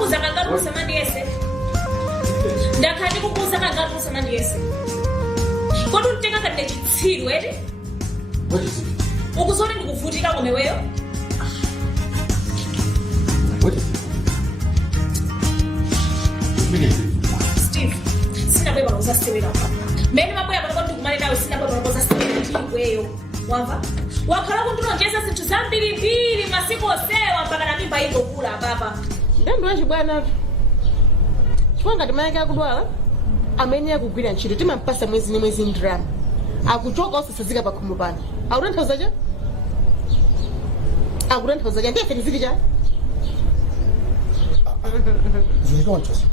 ndakuza kangatu kusamani yese ndakhati kukuza kangatu kusamani yese kodi untenga kati chitsiru eti ukuzoti ndikuvutika komeweyo Steve sina bweba kuza Sewero mene maboya pano kuti kumale nawe sina bweba kuza Sewero chiweyo wamva wakhala kundilonjeza zinthu zambirimbiri masiku osewa mpaka na mimba ingokula papa ndambi wachibwana chifukwa ngati mayake akudwala amene akugwira ntchito timampasa mwezi ni mwezi ndrama akuchoka osasazika pa khomo pano akutanthauza cha ndiye feti zili cha zilikonchos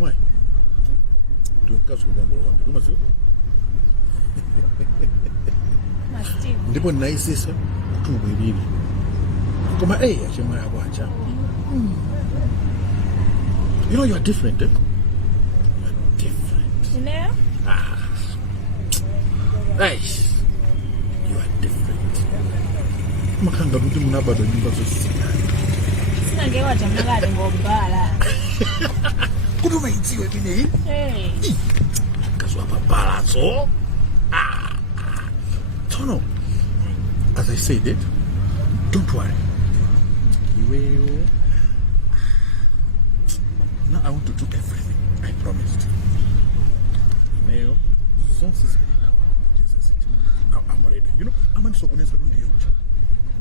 Mãe, tu caso com o como assim? Mas Steve Ndipo naisisa kutumbiriri. Koma achema yakwacha. You know you are different, eh? You are different. you know Nice. You are different. Makanga kuti munabado nyumba zosiyana. sina ngewa jamnakati ngobala Kuti umaidziwe kine. Kaswa papalazo. So no. As I said it, don't worry. Well, now I want to do everything. I promised. Now, I'm ready. You know, I'm going to go to the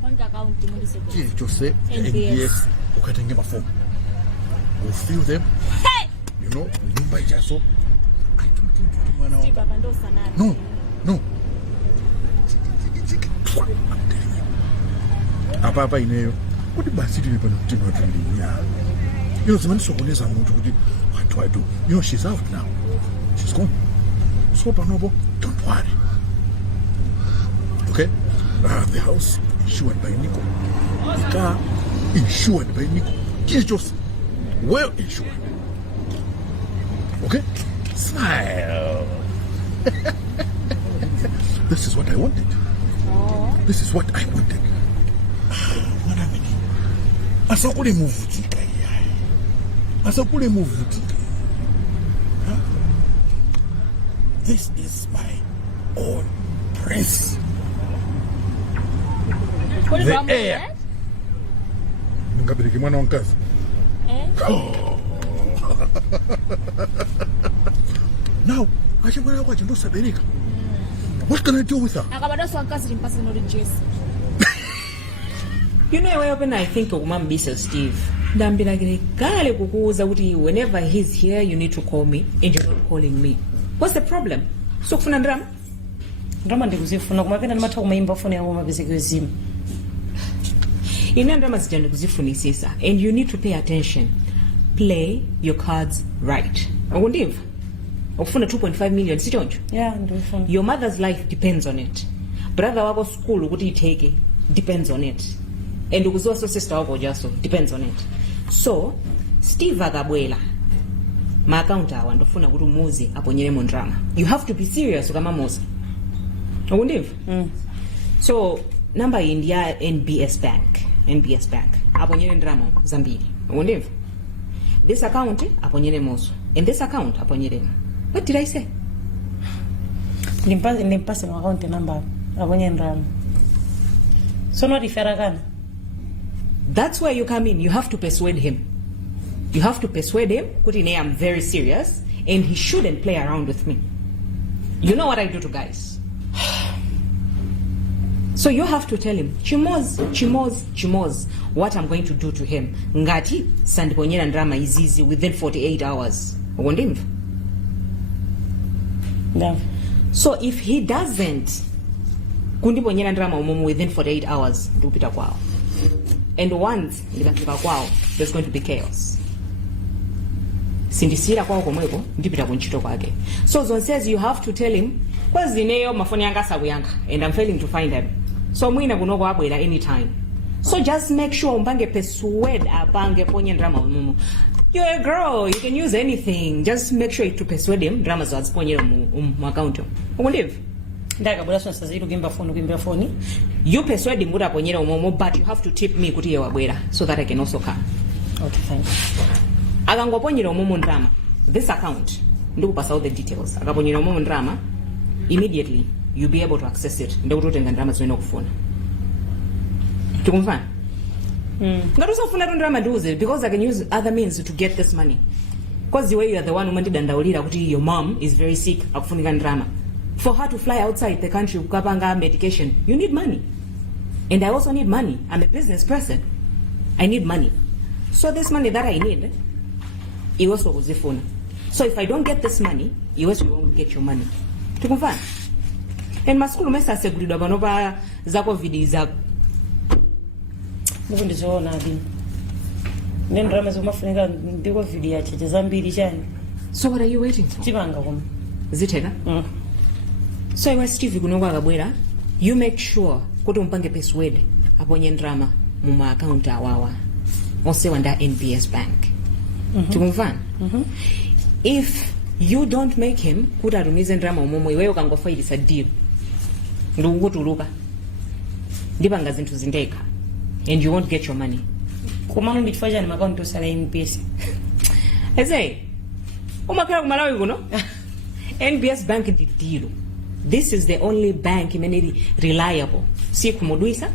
bank account you just say NBS. Okay, then give my phone. We'll fill them. hey You know, by just so. I don't think you Steve know. baba ndo sana No. I'm telling you. Apa ineyo. Kuti basi tili pano kuti notulinya. You know, zimani sokoneza muntu kuti what do I do? You know, she's out now. She's gone. So panobo, don't worry. Okay? The house insured by Nico. The car insured by Nico. It's just well insured. Okay? Smile. This is what I wanted. This is what I wanted. Asakule muvutika yai. Asakule muvutika. This is my own prince. The heir. Ngabiriki mwana wankazi. Now, acha mwana wako ndo sabereka. What can I do with her? akabadoso wankazi limpasa no Jesse You know where I think of Mom Bisa Steve. Ndambiragire kale kukuuza kuti whenever he's here you need to call me and you're not calling me. What's the problem? So kufuna drama? Drama ndikuzifuna kumapenda ndimatha kumayimba phone yangu mabiseke yozimu. Ine drama zijandi kuzifunisisa and you need to pay attention. Play your cards right. Ukundiva? Ukufuna 2.5 million sichonjo? Yeah, ndifuna. Your mother's life depends on it. Brother wako school ukuthi iteke depends on it. And ukuziwa so sister wako jaso depends on it. So Steve akabwela ma account awa ndofuna kuti umuzi aponyere mu drama. You have to be serious kama muzi. Ukundiva? So number India NBS Bank aponyere drama zambiri. Ukundiva? This account aponyere muzo and this account aponyere. What did I say? Ndimpase no account number abonye ndram. So no diferagana. That's where you come in. You have to persuade him. Kuti I'm very serious and he shouldn't play around with me. You know what I do to guys. So you have to tell him, Chimoz, what I'm going to do to him. Ngati, sandiponyera ndrama izizi within 48 hours. Ugondimva? Yeah. So if he doesn't, kundiponyera ndrama umumu within 48 hours, ndupita kwao. And once ndikafika kwao, there's going to be chaos. Sindisira kwao komweko, ndipita kunchito kwake. So Zon says you have to tell him, kwa zineyo mafoni yanga sabuyanga, and I'm failing to find them. So mwina kunoko abwela anytime. So just make sure umbange persuade abange ponye ndrama umumu. You're a girl, you can use anything. Just make sure to persuade him, drama zaziponyera mu account. Ukundiva? Ndakabula so saziru kimba phone. You persuade him kuti aponyera umomo, but you have to tip me kuti iye wabwera so that I can also come. Okay, fine. Akangoponyera umomo ndrama, this account, ndikupasa all the details. Akaponyera umomo ndrama, immediately you'll be able to access it. Ndikutotenga ndrama zimene ukufuna. Tikumvana? Ngati usafuna ndrama ndiuze, because I can use other means to get this money. Because the way you are the one who mandidandaulira kuti your mom is very sick, akufunika ndrama. For her to fly outside the country kukapanga medication, you need money. And I also need money. I'm a business person. I need money. So this money that I need, you also uzifuna. So if I don't get this money, you also won't get your money. Tikumvana? And maskulu mesa asegulidwa pano pa za COVID za Ndiko ndizoona adi. Ndrama zomafunika ndiko video yache zambiri chani. So what are you waiting for? Chipanga koma. Ziteka? So iwe Steve kunonga akabwera, you make sure kuti umpange persuade aponye ndrama mu account awawa. Onsewa nda NBS Bank. Tikumvana? If you don't make him kuti atumize ndrama umomo iweyo kangofailisa deal. Ndikukutuluka. Ndipanga zinthu zindeka. And you won't get your money. Kumano ndichifacha ni account osala NBS. I say, umakhala kumalawi kuno? NBS Bank ndi deal. This is the only bank reliable. See kumudwisa?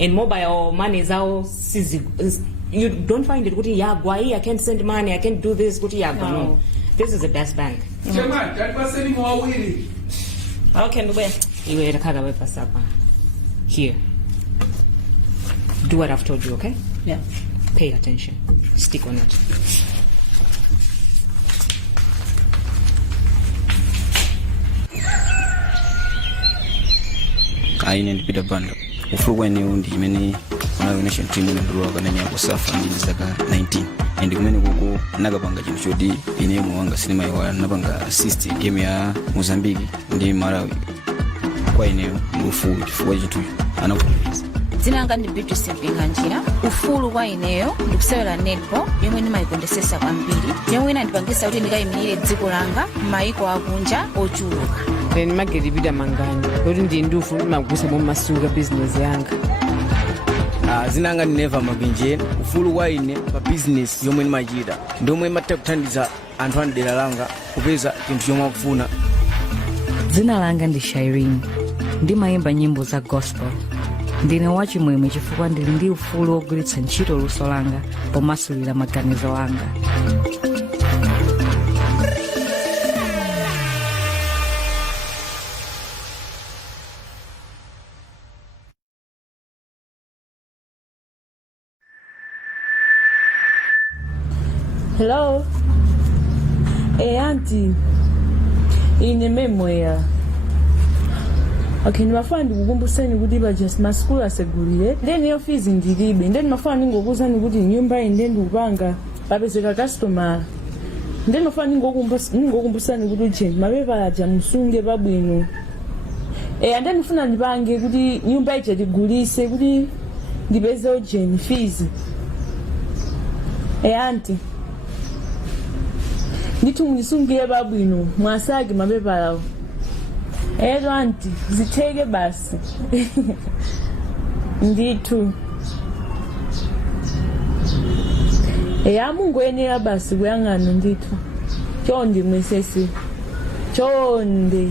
And mobile money zao you don't find it kuti yagwa, I can't send money, I can't do this kuti yagwa. No. This is the best bank. Chairman, that person more willing. How can we? Iwe rakaga wepa sapa. Here. Do what I've told you, okay? Yeah. Pay attention. Stick on it. Aine ndipita bando ufukwa ni undi imene anaonesha timu ndruwa kana nyako safa ndi zaka 19 and kumene kuko nakapanga chinthu choti ine muwanga sinema iwa napanga assist game ya Mozambique ndi Malawi kwa ine ufulu chifukwa chinthu anakuliza Zinanga ndi Beatrice Binganjira ufulu kwa ineyo ndikusewera netball yomwe ndimayikondesesa kwambiri yomwe inandipangisa kuti ndikayimirire dziko langa m'mayiko akunja ochuluka. Then mageribida mangani kuti ndi ndufu ndimagusa mu masuka business yanga. Zinanga ni Never Mabinje ufulu wa ine pa business yomwe ndimachita ndomwe imatha kuthandiza anthu andera langa kupeza chinthu chomwe akufuna. Dzina langa ndi Shireen ndimayimba nyimbo za gospel. Ndine wachimwemwe chifukwa ndili ndi ufulu wogwiritsa ntchito luso langa pomasulira maganizo anga. Hello. Auntie. Ine memoya. Okay, ndimafuna ndikukumbuseni kuti just maskulu asegulire. Then your fees ndilibe. Then ndimafuna ndingokuuzani kuti nyumba ine ndikupanga papezeka customer. Then ndimafuna ndingokumbusani kuti mapepa aja musunge pabwino. And then ndifuna ndipange kuti nyumba ija tigulise kuti ndipeze ojeni fees. Auntie. Ndithi ngisungile babwino mwasake mapepa lawo. Auntie, zitheke basi. Ndithu. Mungu yenela basi kuyangana ndithu. Chonde mwesese. Chonde.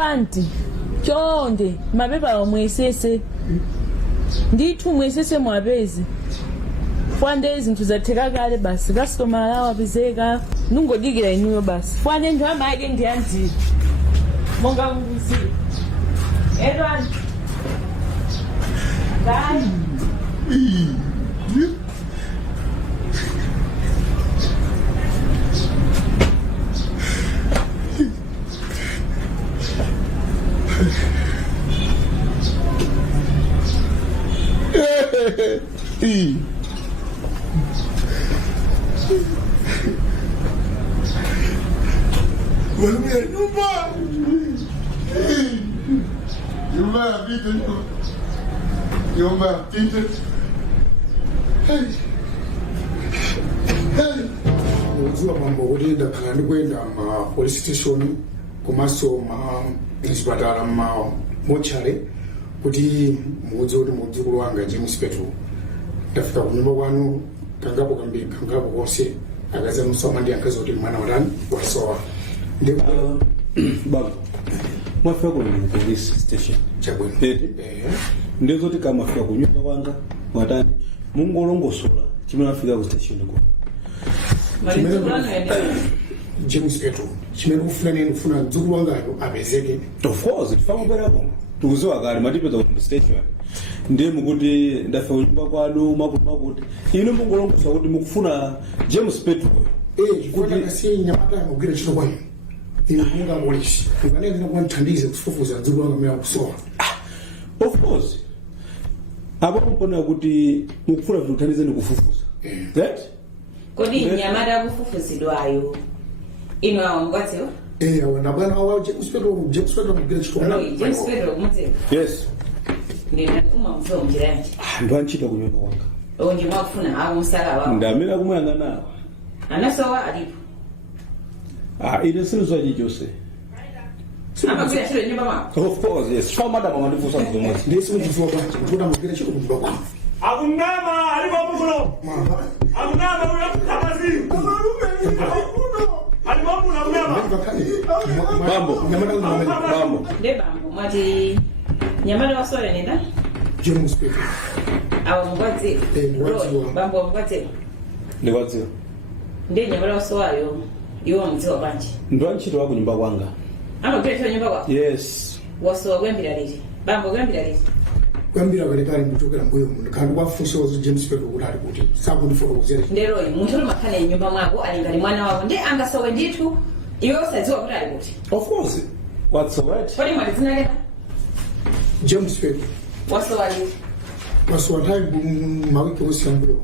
Auntie, chonde mapepa lawo mwesese. Ndithu mwesese mwapezi. Fwande izinto zatheka kale basi customer lawa bizeka nungodikira inuyo basi fwande ndo amaike ndiyanzi monga nguzi Edwan dai Volumia nyumba. Nyumba ya vitu nyumba. Nyumba ya vitu. Unajua mambo ulinda kana kwenda ma police station kumaso ma chipatala ma mochare kuti muudze kuti mudzukulu wanga James Petro ndafika kunyumba kwanu kangapo kambiri kangapo konse akazamsoma ndi ankazi kuti mwana watani wasowa baba mwafika ku police station chabwino ndizoti kama afika kunyumba kwanga watani mungolongosola chimene afika ku station ko James Petro chimene ufuna mdzukulu wangayo apezeke. Of course tifamubwerako tukuziwa kale matipeza ku station ndiye mukuti ndafika kunyumba kwanu makuti inu mungolongosola kuti mukufuna James Petro kuti kasi nyamata mugire chino kwayo inu munga polisi unganene kwanthandize kufufuza mdzukulu wanga mwa kusowa. Of course abo mpona kuti mukufuna kuthandize kufufuza that kodi nyamata kufufuzidwayo ino awangwatsewo wana bwana wa James Petro mugire chino kwayo. James Petro kumutse yes ndina umamzo mjiranje ndo anchita kunyumba kwanga onje mwakufuna awo musala wawo ndamira kumwana nawo anasowa alipo ile sinzo jose amagwira chiro nyumba mwako. Of course yes kwa madam wandifusa mzomwe ndisi mchifuwa banje kutoka mugire chino kumba kwako akunama alipo muno akunama uya kabazi Bambo. De bambo mati nyamata wasole nenda. James Petro. Awa mwazi. Bambo mwazi. Ndikwadziwa. Ndi nyamata wasolayo iwo mdziwa banje. Ndo anchito wako nyumba kwanga. Amagwira nyumba kwako. Yes. Wasowa kwembira liti. Bambo kwembira liti. Kwambira kale mutokera mbuyo mundu kandi kwafunsa wazo James Petro kuti ali kuti sakundifuna kuzera. Ndero munthu makhana nyumba mwako alingali mwana wawo ndi angasowe ndithu iwe usadziwa kuti ali kuti. Of course. What's what? Kodi mwali zinaleka? James Petro. Wasowa liti. Wasowa taibu mawiki osambulo.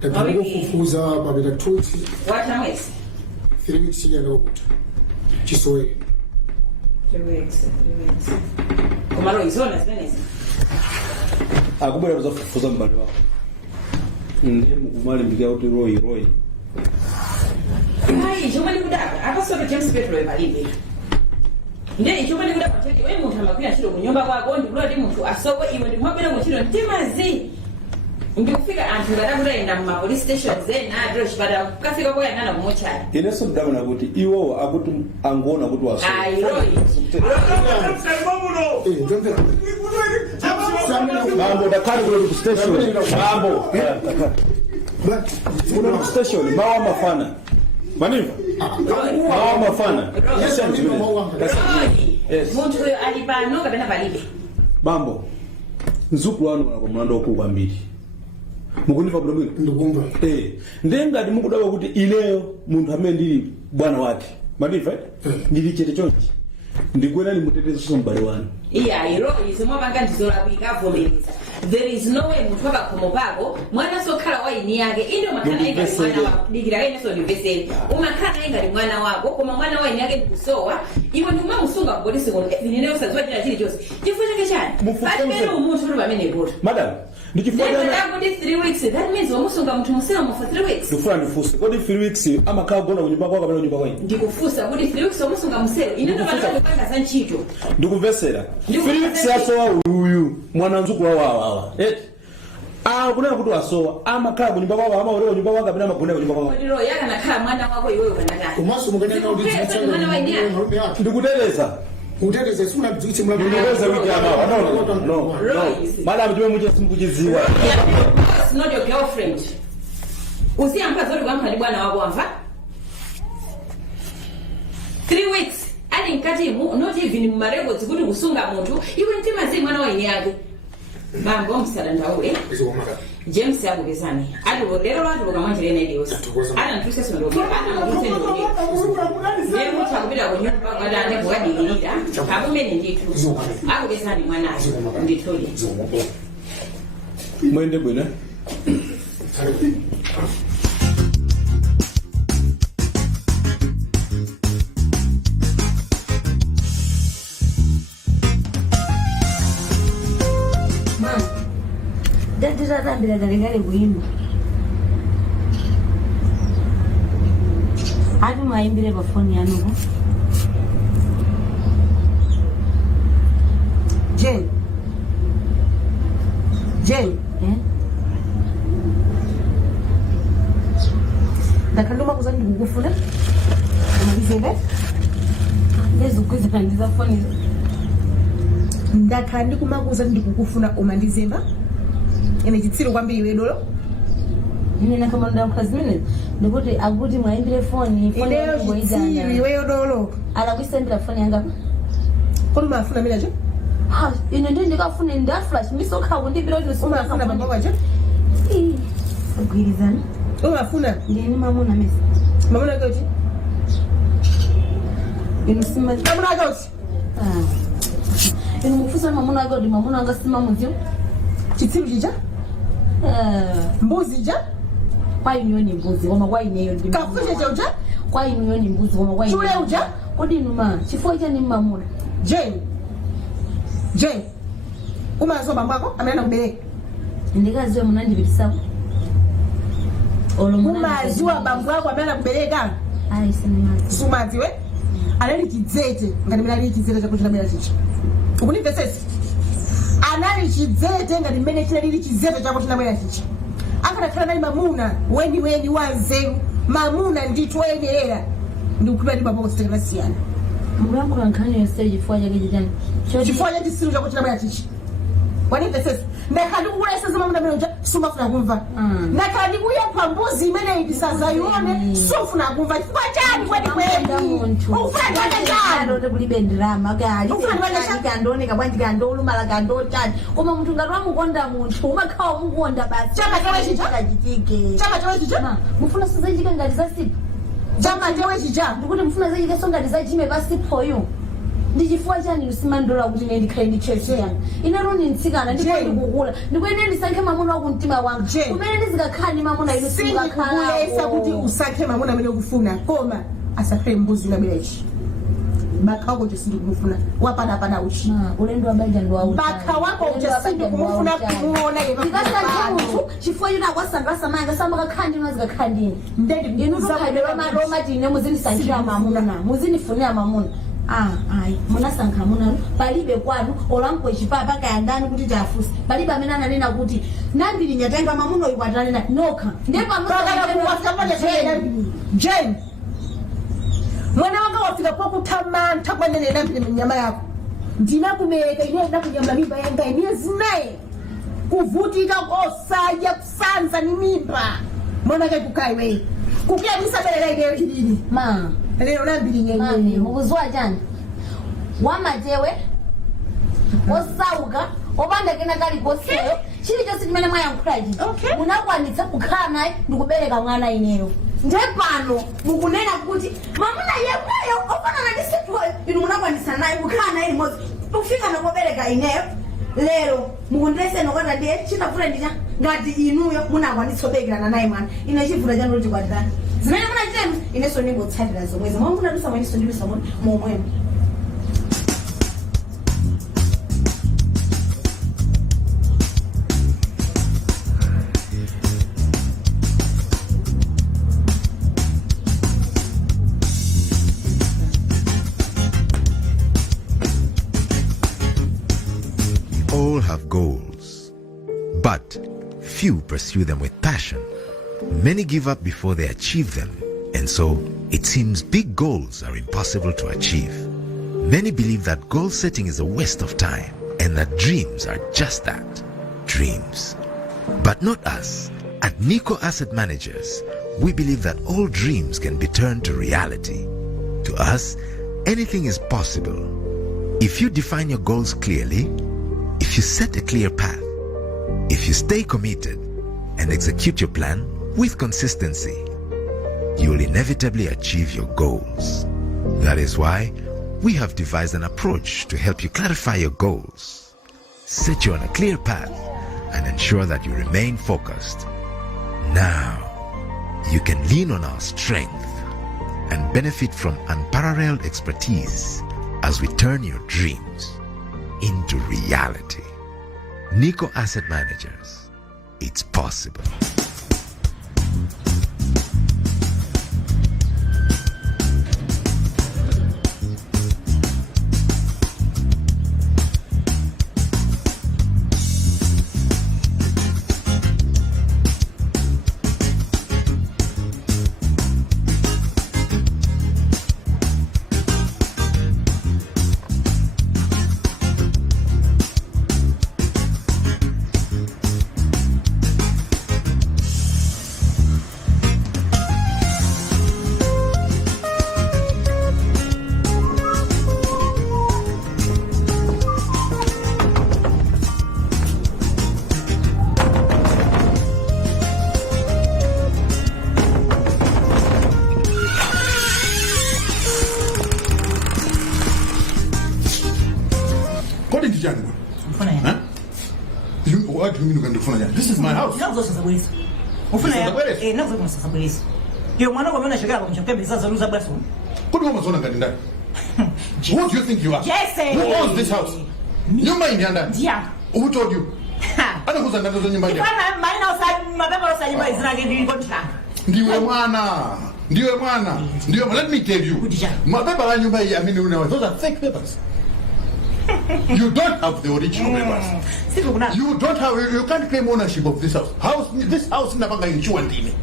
Takiko kufuza babeta twitsi. What mwezi? 3 weeks yakakuta. Chisowere. 3 weeks. Kumalo izona zinezi. Akubwera kuzafufuza mbali wako. Ndiye mukumali mbikia kuti Roy. Hai, chomali kudaka. Akasoro James Petro ebalibe. Ndiye chomali kudaka kuti wewe muntu amakwira chiro kunyumba kwako ndikulo ndi muntu asowe iwe ndimabwera mu chiro ndimazi. Ndikufika anthu ngadakuenda mu police station zena adro chipata kafika kwa yana kumochari. Ineso ndabona kuti iwo akuti angona kuti waso. Ai Roy. Mambo dakari ku station. Mambo. Kuna ku station mawa mafana. Maniva? Mawa mafana. Yes. Muntu alipano kabena balibe. Bambo. Nzukulu wanu wanakomanda okugwa mbili. Mukunifa bro mwini? Ndukumva. Ndengati mukudaba kuti ileyo muntu amene ndili bwana wake. Maniva? Ndili chete chonchi. Ndikwena ni mutetezi sombali wanu. Iya iro izomwa banga ndizola kuikavomereza. There is no way muntu abakomo pako mwana sokhala waini yake ino makana inga mwana wako digira ine so ndiveseli umakana inga mwana wako koma mwana waini yake ndikusowa iwe nduma musunga kubolisi ngono vinene usazwa china chili chose chifo chake chani bali bero umuntu uri bamene bora madam ndichifuata na 3 weeks that means wamusunga mtu musema mu for 3 weeks ndifuna ndifusa kodi 3 weeks amakhala gona kunyumba kwako kapena kunyumba kwako ndikufusa kodi 3 weeks wamusunga musero ine ndo bana kupanga sanchito ndikuvesera 3 weeks asowa uyu mwana nzuku wawa kunena kuti wasowa amakhala kunyumba kwako ama uri kunyumba kwako kapena magona kunyumba kwako kodi ro yaka nakhala mwana wako iwewe kanakala komaso mukanena kuti mwana waini yake ndikuteleza uteteze suna bdzitsi mwa ndikuteleza wiki ama no madam tume muje simukuchiziwa it's not your girlfriend usiampa zori kwa mkhali bwana wako amva 3 weeks ali nkati not even marego zikuti kusunga muntu iwe ntima zi mwana waini yake bambo msala ndawe James yakubizani ati lero lati bokamanje lene leo ana ntuse sondo ana mutse ndo lero takubira kunyumba kwa dane bwadilira akumene nditu akubizani mwana nditoli mwende bwena Datambira dalingale bwino ati mwayimbire bafoni yanuko Jane Jane. Ndakandoma kuza ndikukufuna. Umalizembe? Ndezikuza ndizafoni. Ndakandi kumakuza ndikukufuna umandizemba. Ene chitsiro kwambiri wedolo. Nina kama ndakazimene ndikuti akuti mwaimbire foni Ineyo chitsiro wedolo. Alakusendera foni yanga. Kodi mafuna mira je? Ah, ine ndi ndikafuna ndaflash misokhawo ndibiro kuti umafuna baba waje? Sagwirizana. Umafuna? Ndini mamuna mesi. Mamuna goti? Inisima. Mamuna goti? Inu mufusa mamuna goti, mamuna anga sima muzio. Chitsiro chija? Mbuzi ja? Kwa inyoni mbuzi, wama kwa ineyo ndi mamuna. Kafuche chauja? Kwa inyoni mbuzi, wama kwa ineyo. Chule uja? Kodi numa, chifo icha ni mamuna. Jane. Umazo bambako ameenda kubereka. Ndikaziwe munandibitisapo. Umaziwa bambu wako ameenda kubereka. Ai sinemazi. Sumaziwe? Anali chidzete, ngati mena ali chidzete chakuti namera chichi. Ukunimvesesa? Anali chidzete ngati mmene china lili chidzete chakuti namera chichi. Akanakhala nali mamuna weni wanzeru. Mamuna ndithu oyenera. Ndikukhulupira ndi maboko sitakasiyana. Mulangu nkhani yose chifukwa chake chitani. Chifukwa cha chitsiro chakuti namera chichi. Wanimvesesa? Ndakhala ndikukulesa mamuna mene uja sumafuna kumva. Ndakhala ndikuyapha mbuzi imene ndisazayione sufuna kumva. Chifukwa chani kweni? Ufuna ndwanda chani? Ndote kulibe ndirama kali. Ufuna ndwanda chani? Kandoneka bwanji kandolumala kandotani. Koma munthu ngati wamukonda munthu umakhawa mukonda basi. Chama chawe chicha? Chikachitike. Chama chawe chicha? Mufuna sizachike ngati zasipo. Chama chawe chicha? Ndikuti mufuna zachike so ngati zachime pasipoyo. Ndichifukwa chani usimandola kuti ine ndikhale ndi cheche yanga. Inero ni ntsikana ndikukula. Ndikuyenera ndisankhe mamuna wa kumtima wanga. Kumene ndizikakhala ndi mamuna ino singakhala. Sindikuyesa kuti usankhe mamuna amene ukufuna. Koma asakhale mbuzi unaberechi. Bakha wako sindikumufuna. Wapada uchi. Ulendo wa baija ndo auta. Bakha wako sindikumufuna kumuona yeka. Ndikasanje munthu chifukwa yuna kwasangrasa manga samba kakhandi unazikakhandi. Ndende inu tukhabe Roma tine muzinisankhira mamuna. Muzinifunira mamuna. Ai, munasankha mamuna palibe kwanu olampo chipapa kayandani kuti tafusi. Palibe amene ananena kuti nambiri nyatenga mamuna uyikwatana na nokha. Ndipo Jane. Mwana wanga wafika kwa kutamanta kwa nene nambiri mnyama yako. Ndinakubereka ine ndakunyamba mimba yanga miezi 9. Kuvutika kosaja kusanza ni mimba. Mwana wake kukai wewe. Kukia misabeleka ine hilini. Ma. Lero nambiri nyenye. Mami, mukuzwa chani? Wamatewe. Osauka. Obanda kena kali koseyo. Chili chose chimene mwayankhulaji. Munakwanitsa kukhala naye ndikubereka mwana ineyo. Ndepano mukunena kuti mamuna yemweyo ofanana ndi sitwa inu munakwanitsa naye kukhala naye limodzi. Kufika nakubereka ineyo. Lero mukundese nokata ndiye chitafuna ndicha ngati inuyo munakwanitsa kubereka naye mwana. Ine chifuna chanu kuti kwatani. Zimene munachitemu ineso ningotsatira zomwezi. Mwamuna dusa mweniso ndidusa momwemo. All have goals, but few pursue them with passion. Many give up before they achieve them, and so it seems big goals are impossible to achieve. Many believe that goal setting is a waste of time and that dreams are just that, dreams. But not us. At Nico Asset Managers, we believe that all dreams can be turned to reality. To us, anything is possible. If you define your goals clearly, if you set a clear path, if you stay committed and execute your plan with consistency, you will inevitably achieve your goals. That is why we have devised an approach to help you clarify your goals, set you on a clear path, and ensure that you remain focused. Now, you can lean on our strength and benefit from unparalleled expertise as we turn your dreams into reality. Nico Asset Managers. It's possible. What do you mean you can do fun? This is my house. What do you think you are? Yes, who owns this house? You mind under? Yeah. Who told you? I don't know who's another than you mind. Let me tell you. Those are fake papers. You don't have the original papers. You don't have. You can't claim ownership of this house. This house never got insurance in it.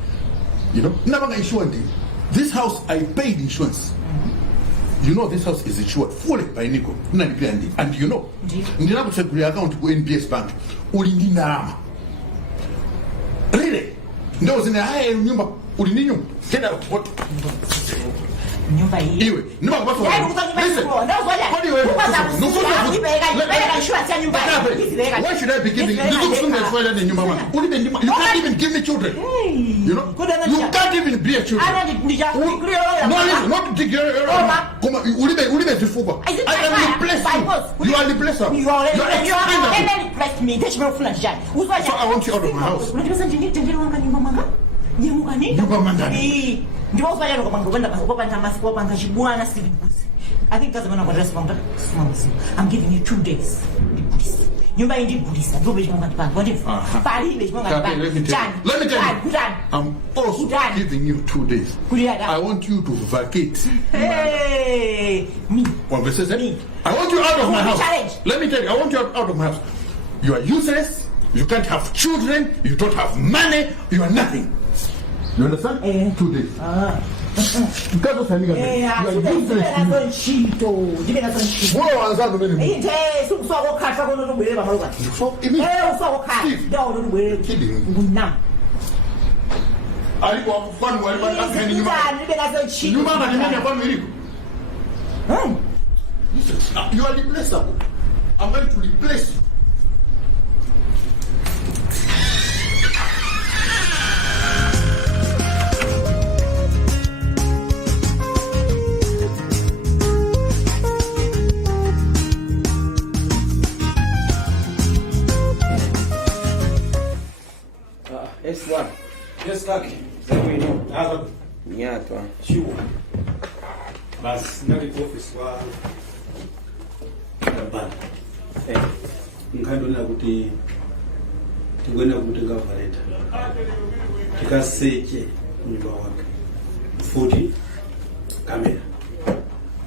You know, never got insurance in it. This house I paid insurance. You know this house is insured fully by Nico. And you know, you have to take your account to NBS Bank. Really? There was in a high number. Get out. What? Anyway, no, listen. What do you why should I be giving? You can't even give me children. You know? You can't even be a children. No, not dig your I can replace you. You are replaceable. You are expendable. So I want you out of my house. I think that's I'm giving you 2 days. Let me tell you, I'm also giving you 2 days. I want you to vacate. Hey, me. I want you out of my house. Let me tell you, I want you out of my house. You are useless. You can't have children. You don't have money. You are nothing. You understand? 2 days. Because of you are useless. You are replaceable. I'm going to replace you. S1. Yes, Kaki. Nyatwa. Sure. Bas, nali office wa Kabana. Ngandona kuti tigwenda kutenga vareta. Tikaseche kunyumba wake. Futi kamera.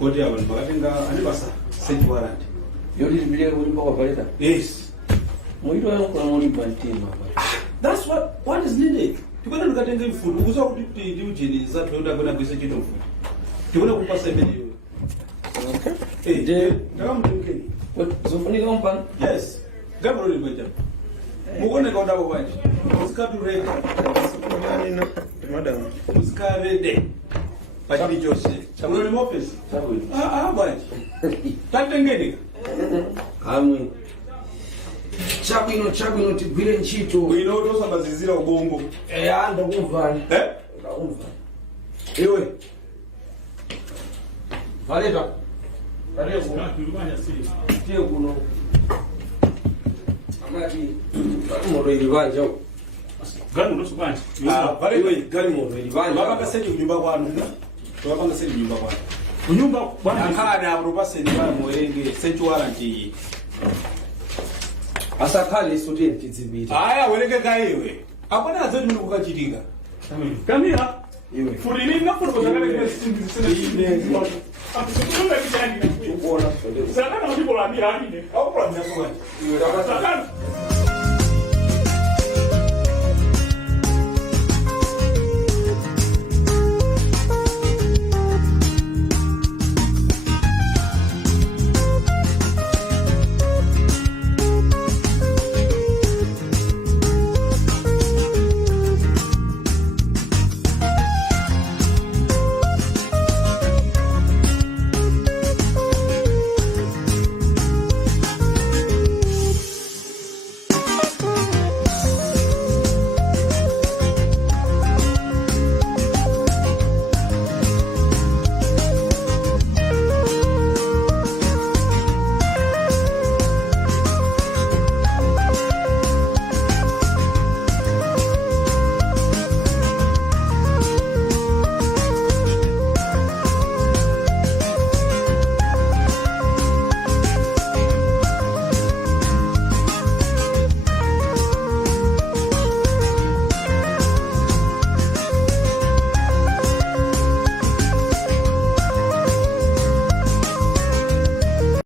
Oti abantu bakatenga andibasa search warrant. Yodi libile kunyumba kwa vareta? Yes. Moito yangu muri bantima. That's what is needed. Tigwenda tukatenga ifuti. Ukuza kuti ndiujeni zatu yonda kwenda kwese chito mfuti. Tigwenda kupasa imene. Okay. Ndakamutengeni. Zofunika umpana? Yes. Gabriel Mwenja. Mukone kaunda kwanje. Musikadureka. Madam. Musikarede. Pachili chose. Chakuloni office. Bwanji. Tatengeni. Amwe. Chabwino tigwire ntchito. Bwino tosabazizira ubongo. Ndakumvani. Ndakumvani. Iwe. Valeta. Tiye kuno. Amati. Moto ilivanja. Gani ndo subanje? Gani moto ilivanja. Baba seti kunyumba kwanu. Baba seti kunyumba kwanu. Kunyumba bwana akana abropase ndi bana moyenge seti warranty iyi. Asakale student tizibiri. Aya wereke kaiwe. Apana zetu ndi kukachitika. Kamera. Iwe. Fulini na fuko zakale kwa sisi. Akusukumba kijani na kuona. Sakana ndipo la mira hadi. Au kwa mira kwa. Iwe sakana.